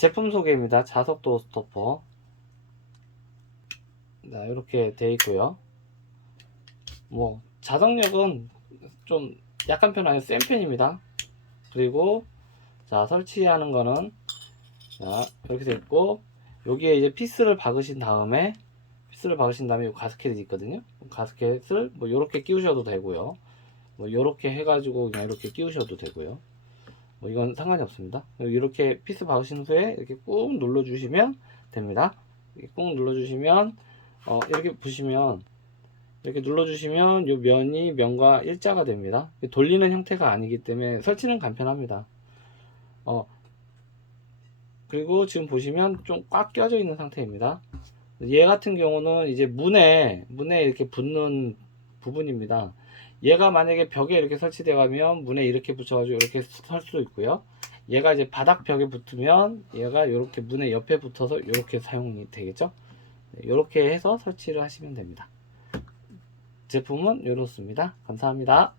제품 소개입니다. 자석 도어 스토퍼. 자, 이렇게 되어 있고요. 뭐 자석력은 좀 약한 편 아니고 센 편입니다. 그리고 자 설치하는 거는 자 이렇게 되어 있고 여기에 이제 피스를 박으신 다음에 피스를 박으신 다음에 요 가스켓이 있거든요. 가스켓을 뭐 이렇게 끼우셔도 되고요. 뭐 이렇게 해가지고 그냥 이렇게 끼우셔도 되고요. 뭐 이건 상관이 없습니다. 이렇게 피스 박으신 후에 이렇게 꾹 눌러주시면 됩니다. 꾹 눌러주시면 어, 이렇게 보시면 이렇게 눌러주시면 이 면이 면과 일자가 됩니다. 돌리는 형태가 아니기 때문에 설치는 간편합니다. 어, 그리고 지금 보시면 좀 꽉 껴져 있는 상태입니다. 얘 같은 경우는 이제 문에 문에 이렇게 붙는 부분입니다. 얘가 만약에 벽에 이렇게 설치되어 가면 문에 이렇게 붙여가지고 이렇게 설수 있고요. 얘가 이제 바닥 벽에 붙으면 얘가 이렇게 문에 옆에 붙어서 이렇게 사용이 되겠죠. 이렇게 해서 설치를 하시면 됩니다. 제품은 이렇습니다. 감사합니다.